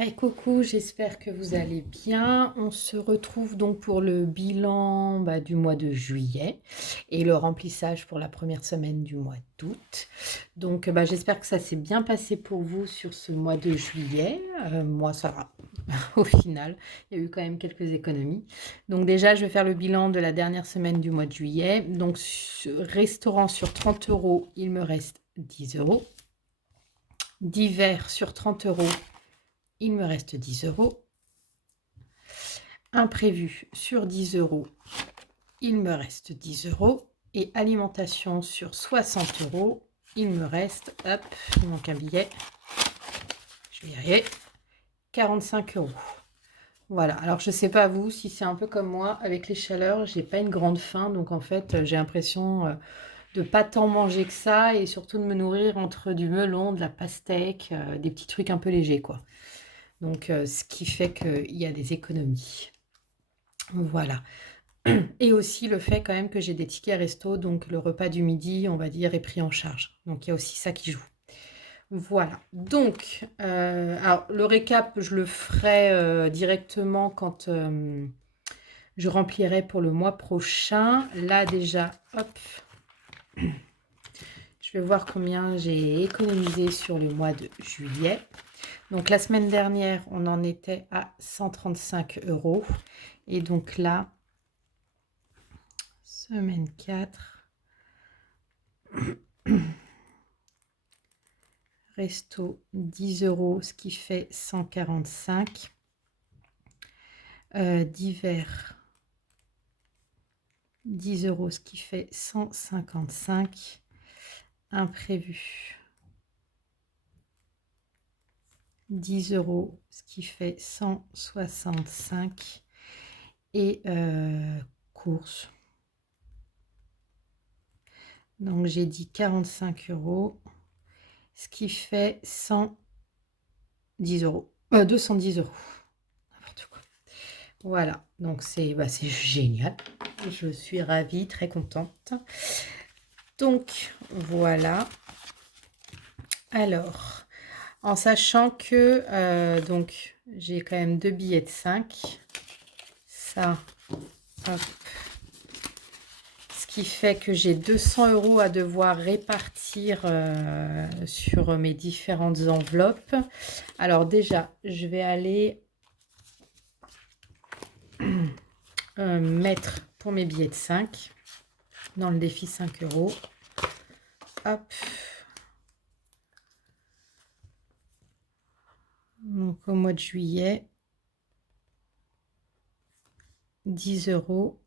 Hey coucou, j'espère que vous allez bien. On se retrouve donc pour le bilan du mois de juillet et le remplissage pour la première semaine du mois d'août. Donc j'espère que ça s'est bien passé pour vous sur ce mois de juillet. Moi ça va. Au final, il y a eu quand même quelques économies. Donc déjà, je vais faire le bilan de la dernière semaine du mois de juillet. Donc restaurant sur 30 euros, il me reste 10 euros. Divers sur 30 euros, il me reste 10 euros. Imprévu sur 10 euros, il me reste 10 euros. Et alimentation sur 60 euros, il me reste, hop, il manque un billet, je vais y arriver, 45 euros. Voilà, alors je sais pas vous, si c'est un peu comme moi, avec les chaleurs, j'ai pas une grande faim, donc en fait j'ai l'impression de pas tant manger que ça, et surtout de me nourrir entre du melon, de la pastèque, des petits trucs un peu légers quoi. Donc ce qui fait qu'il y a des économies. Voilà. Et aussi le fait quand même que j'ai des tickets resto, donc le repas du midi, on va dire, est pris en charge. Donc il y a aussi ça qui joue. Voilà. Donc, alors le récap, je le ferai directement quand je remplirai pour le mois prochain. Là déjà, hop, je vais voir combien j'ai économisé sur le mois de juillet. Donc la semaine dernière, on en était à 135 euros. Et donc là, semaine 4, resto 10 euros, ce qui fait 145. Divers 10 euros, ce qui fait 155. Imprévu 10 euros, ce qui fait 165. Et courses. Donc j'ai dit 45 euros, ce qui fait 110 euros. 210 euros. N'importe quoi. Voilà, donc c'est génial. Je suis ravie, très contente. Donc voilà. Alors, en sachant que donc j'ai quand même 2 billets de 5. Ça, hop. Ce qui fait que j'ai 200 euros à devoir répartir sur mes différentes enveloppes. Alors déjà, je vais aller mettre pour mes billets de 5 dans le défi 5 euros. Hop. Donc au mois de juillet, 10 euros,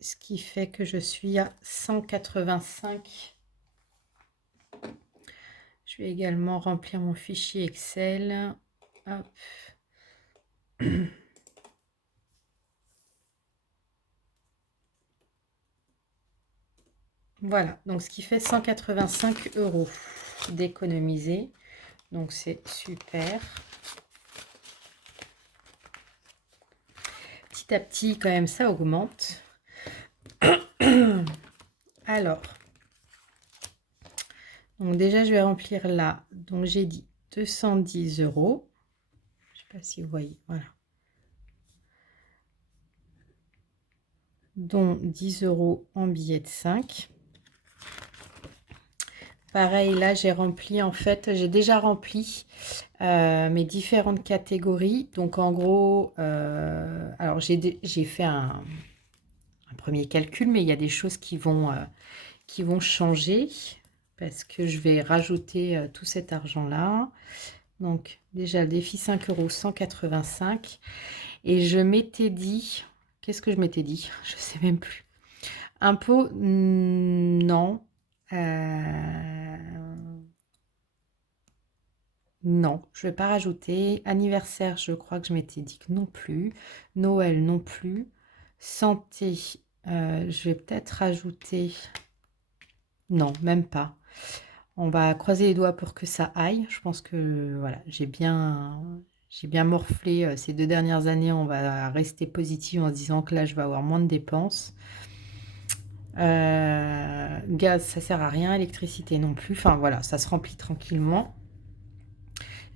ce qui fait que je suis à 185. Je vais également remplir mon fichier Excel. Hop. Voilà, donc ce qui fait 185 euros d'économiser. Donc c'est super. Petit à petit, quand même, ça augmente. Alors, donc déjà, je vais remplir là. Donc j'ai dit 210 euros. Je ne sais pas si vous voyez, voilà. Dont 10 euros en billet de 5. Pareil, là, j'ai rempli, en fait, j'ai déjà rempli mes différentes catégories. Donc, en gros, alors j'ai fait un premier calcul, mais il y a des choses qui vont changer parce que je vais rajouter tout cet argent-là. Donc, déjà, le défi 5 euros, 185. Et je m'étais dit, qu'est-ce que je m'étais dit? Je ne sais même plus. Impôt, non. Non, je ne vais pas rajouter. Anniversaire, je crois que je m'étais dit que non plus. Noël, non plus. Santé, je vais peut-être rajouter. Non, même pas. On va croiser les doigts pour que ça aille. Je pense que voilà, j'ai bien morflé ces 2 dernières années. On va rester positif en se disant que là, je vais avoir moins de dépenses. Gaz, ça sert à rien. Électricité non plus. Enfin voilà, ça se remplit tranquillement.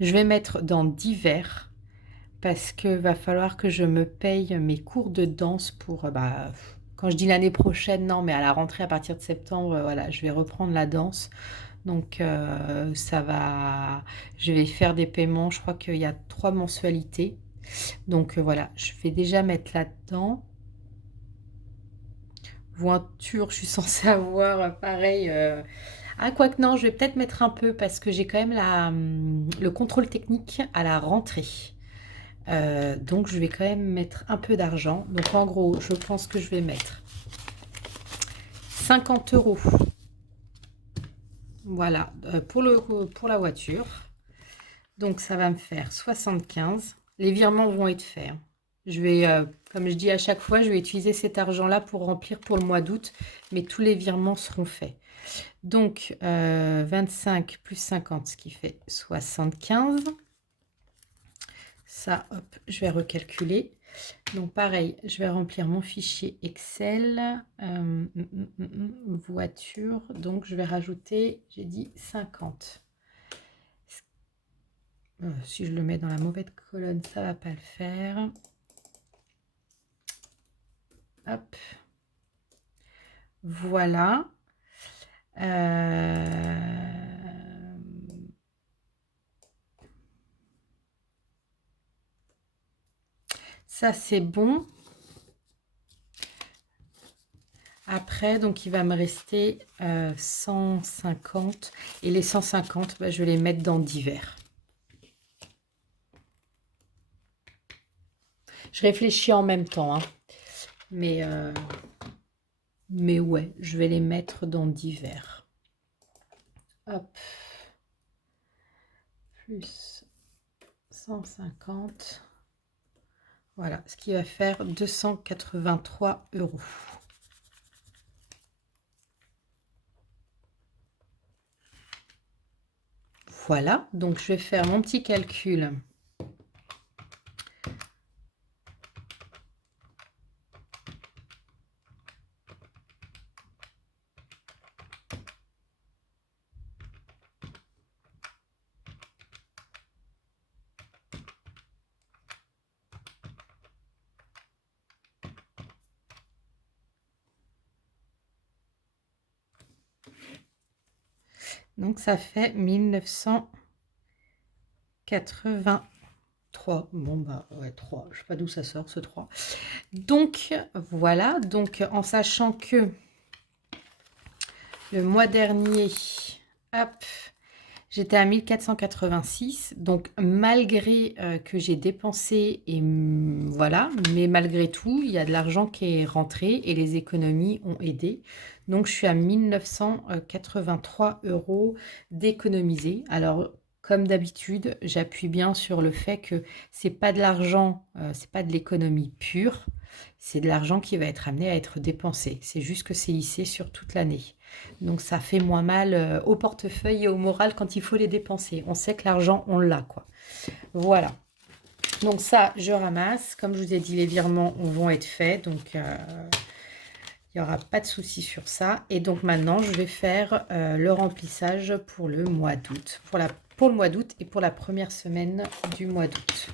Je vais mettre dans divers. parce que va falloir que je me paye mes cours de danse pour, quand je dis l'année prochaine, non, mais à la rentrée à partir de septembre, voilà, je vais reprendre la danse. Donc ça va, je vais faire des paiements, je crois qu'il y a 3 mensualités. Donc voilà, je vais déjà mettre là-dedans. Voiture, je suis censée avoir pareil. Ah, quoique non, je vais peut-être mettre un peu parce que j'ai quand même le contrôle technique à la rentrée. Donc je vais quand même mettre un peu d'argent. Donc en gros, je pense que je vais mettre 50 euros. Voilà, pour la voiture. Donc ça va me faire 75. Les virements vont être faits, hein. Je vais, comme je dis à chaque fois, je vais utiliser cet argent-là pour remplir pour le mois d'août, mais tous les virements seront faits. Donc 25 plus 50, ce qui fait 75. Ça, hop, je vais recalculer. Donc pareil, je vais remplir mon fichier Excel. Voiture, donc je vais rajouter, j'ai dit 50. Si je le mets dans la mauvaise colonne, ça va pas le faire. Hop. Voilà. Ça, c'est bon. Après, donc, il va me rester 150. Et les 150, je vais les mettre dans divers. Je réfléchis en même temps, hein. Mais ouais, je vais les mettre dans divers. Hop. Plus 150. Voilà, ce qui va faire 283 euros. Voilà, donc je vais faire mon petit calcul. Donc ça fait 1983. Bon bah ouais, 3. Je sais pas d'où ça sort ce 3. Donc voilà, donc en sachant que le mois dernier, hop, j'étais à 1486. Donc malgré que j'ai dépensé et voilà, mais malgré tout, il y a de l'argent qui est rentré et les économies ont aidé. Donc je suis à 1983 euros d'économiser. Alors comme d'habitude, j'appuie bien sur le fait que c'est pas de l'argent, c'est pas de l'économie pure, c'est de l'argent qui va être amené à être dépensé. C'est juste que c'est lissé sur toute l'année. Donc ça fait moins mal au portefeuille et au moral quand il faut les dépenser. On sait que l'argent, on l'a, quoi. Voilà. Donc ça, je ramasse. Comme je vous ai dit, les virements vont être faits. Donc il n'y aura pas de souci sur ça. Et donc maintenant, je vais faire le remplissage pour le mois d'août. Pour le mois d'août et pour la première semaine du mois d'août.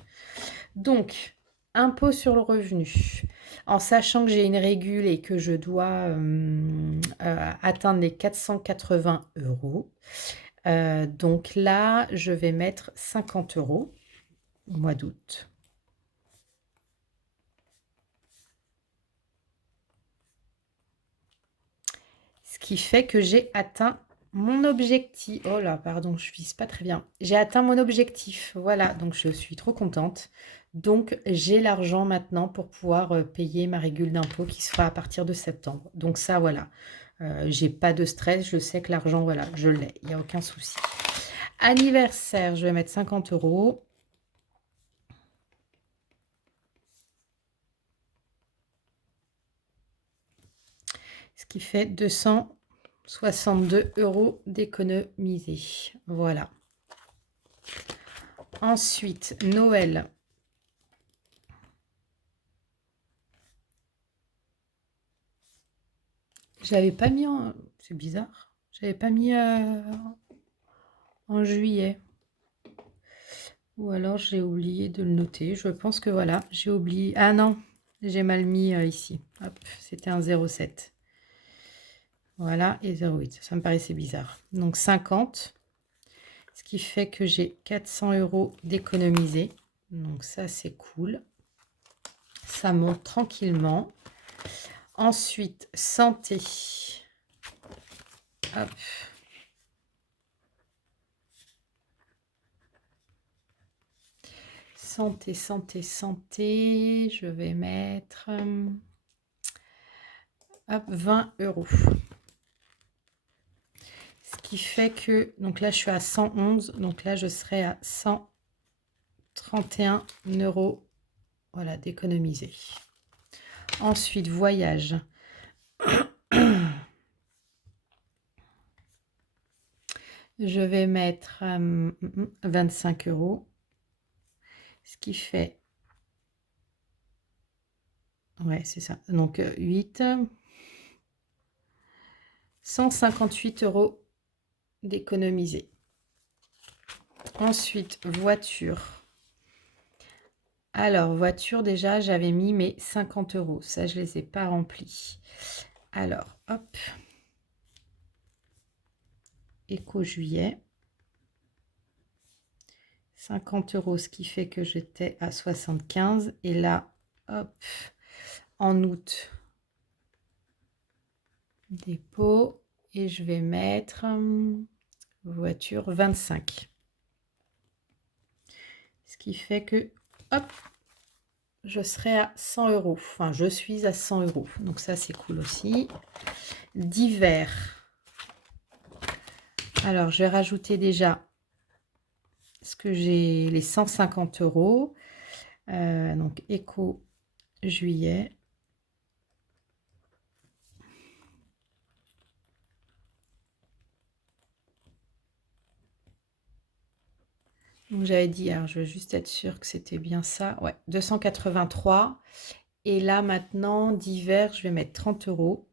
Donc, impôt sur le revenu. En sachant que j'ai une régule et que je dois atteindre les 480 euros. Donc là, je vais mettre 50 euros au mois d'août. Ce qui fait que j'ai atteint mon objectif. Oh là, pardon, je vise pas très bien. J'ai atteint mon objectif. Voilà, donc je suis trop contente. Donc j'ai l'argent maintenant pour pouvoir payer ma régule d'impôt qui sera à partir de septembre. Donc ça, voilà. J'ai pas de stress. Je sais que l'argent, voilà, je l'ai. Il n'y a aucun souci. Anniversaire, je vais mettre 50 euros. Ce qui fait 262 euros d'économiser. Voilà. Ensuite, Noël. J'avais pas mis en... C'est bizarre. J'avais pas mis en juillet. Ou alors j'ai oublié de le noter. Je pense que voilà, j'ai oublié. Ah non, j'ai mal mis ici. Hop, c'était un 0,7. Voilà, et 0,8. Ça me paraissait bizarre. Donc 50. Ce qui fait que j'ai 400 € d'économisés. Donc ça, c'est cool. Ça monte tranquillement. Ensuite, santé. Hop. Santé, santé, santé. Je vais mettre hop, 20 €. Ce qui fait que, donc là, je suis à 111. Donc là, je serai à 131 € voilà, d'économiser. Ensuite, voyage. Je vais mettre 25 €. Ce qui fait... Ouais, c'est ça. Donc 8. 158 € d'économiser. Ensuite, voiture. Alors, voiture, déjà, j'avais mis mes 50 €. Ça, je ne les ai pas remplis. Alors, hop. Éco-juillet. 50 €, ce qui fait que j'étais à 75. Et là, hop, en août, dépôt. Et je vais mettre voiture 25. Ce qui fait que, hop, je serai à 100 €. Enfin, je suis à 100 €. Donc ça, c'est cool aussi. Divers. Alors, je vais rajouter déjà ce que j'ai, les 150 €. Donc, éco juillet. Donc, j'avais dit, alors je vais juste être sûre que c'était bien ça. Ouais, 283. Et là, maintenant, divers, je vais mettre 30 €.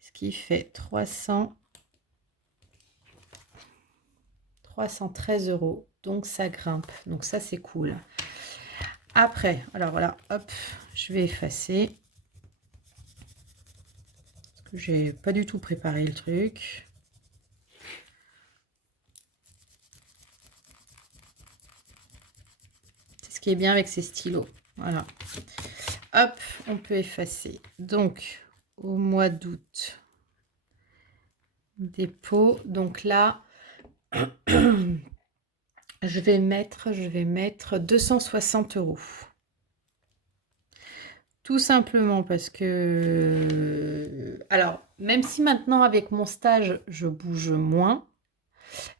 Ce qui fait 313 €. Donc, ça grimpe. Donc, ça, c'est cool. Après, alors voilà, hop, je vais effacer. Parce que j'ai pas du tout préparé le truc. C'est ce qui est bien avec ces stylos. Voilà. Hop, on peut effacer. Donc, au mois d'août, dépôt. Donc là, je vais mettre 260 €. Tout simplement parce que... Alors, même si maintenant, avec mon stage, je bouge moins,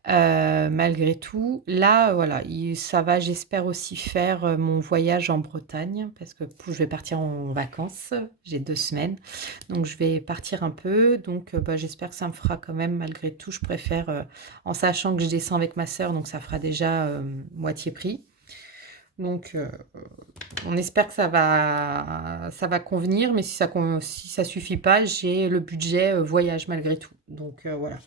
malgré tout, là, voilà, ça va, j'espère aussi faire mon voyage en Bretagne, parce que je vais partir en vacances, j'ai 2 semaines, donc je vais partir un peu, donc j'espère que ça me fera quand même, malgré tout, je préfère, en sachant que je descends avec ma sœur, donc ça fera déjà moitié prix. Donc, on espère que ça va convenir, mais si ça suffit pas, j'ai le budget voyage malgré tout. Donc, voilà.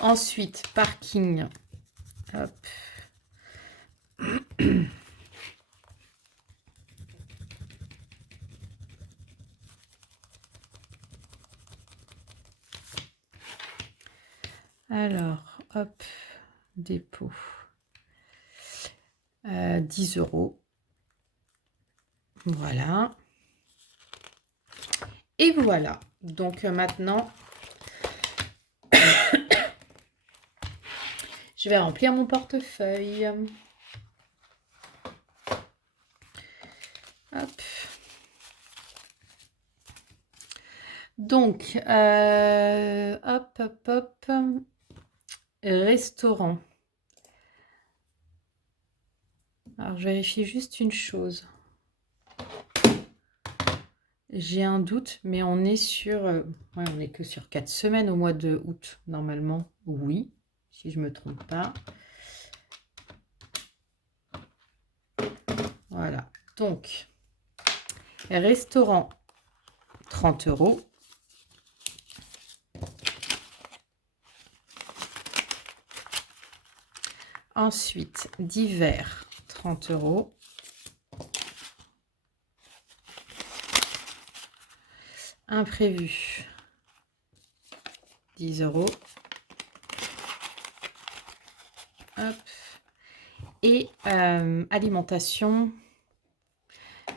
Ensuite, parking. Hop. Alors, hop, dépôt. 10 €. Voilà. Et voilà. Donc, maintenant, je vais remplir mon portefeuille. Hop. Donc, hop, hop, hop. Restaurant. Alors, je vérifie juste une chose. J'ai un doute, mais on est sur... ouais, on n'est que sur 4 semaines au mois de août, normalement. Oui, si je ne me trompe pas. Voilà. Donc, restaurant, 30 €. Ensuite, divers, 30 euros. Imprévu, 10 euros. Hop. Et alimentation,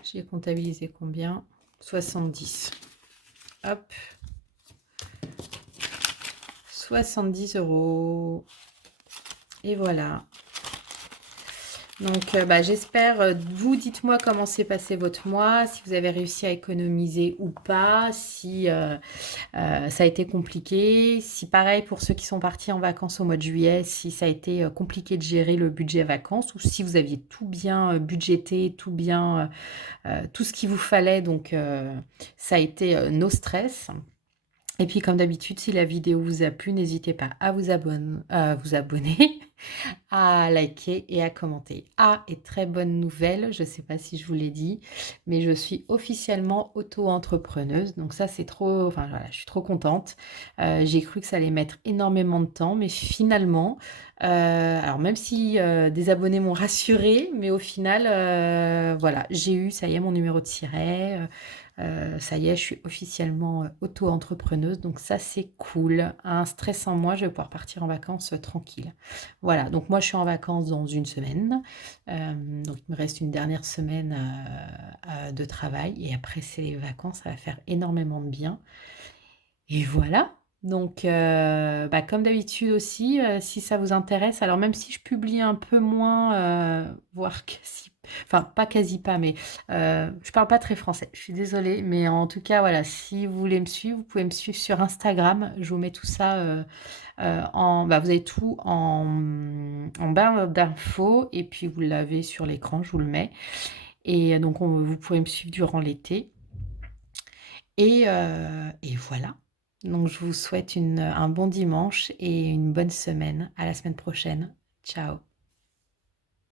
j'ai comptabilisé combien? 70. Hop. 70 euros. Et voilà. Donc, j'espère, vous dites-moi comment s'est passé votre mois, si vous avez réussi à économiser ou pas, si ça a été compliqué, si pareil pour ceux qui sont partis en vacances au mois de juillet, si ça a été compliqué de gérer le budget vacances ou si vous aviez tout bien budgété, tout bien, tout ce qu'il vous fallait, donc ça a été no stress. Et puis comme d'habitude, si la vidéo vous a plu, n'hésitez pas à vous abonner, à liker et à commenter. Ah, et très bonne nouvelle, je ne sais pas si je vous l'ai dit, mais je suis officiellement auto-entrepreneuse. Donc ça, c'est trop, enfin voilà, je suis trop contente. J'ai cru que ça allait mettre énormément de temps, mais finalement, alors même si des abonnés m'ont rassurée, mais au final, voilà, j'ai eu, ça y est, mon numéro de siret. Ça y est, je suis officiellement auto-entrepreneuse, donc ça c'est cool. Un stress en moi, je vais pouvoir partir en vacances tranquille. Voilà, donc moi je suis en vacances dans une semaine. Donc il me reste une dernière semaine de travail et après c'est les vacances, ça va faire énormément de bien. Et voilà. Donc, comme d'habitude aussi, si ça vous intéresse, alors même si je publie un peu moins, voire quasi, enfin pas quasi pas, mais je parle pas très français, je suis désolée, mais en tout cas, voilà, si vous voulez me suivre, vous pouvez me suivre sur Instagram. Je vous mets tout ça vous avez tout en barre d'infos et puis vous l'avez sur l'écran, je vous le mets. Et donc, vous pouvez me suivre durant l'été. Et voilà. Donc je vous souhaite un bon dimanche et une bonne semaine. À la semaine prochaine. Ciao.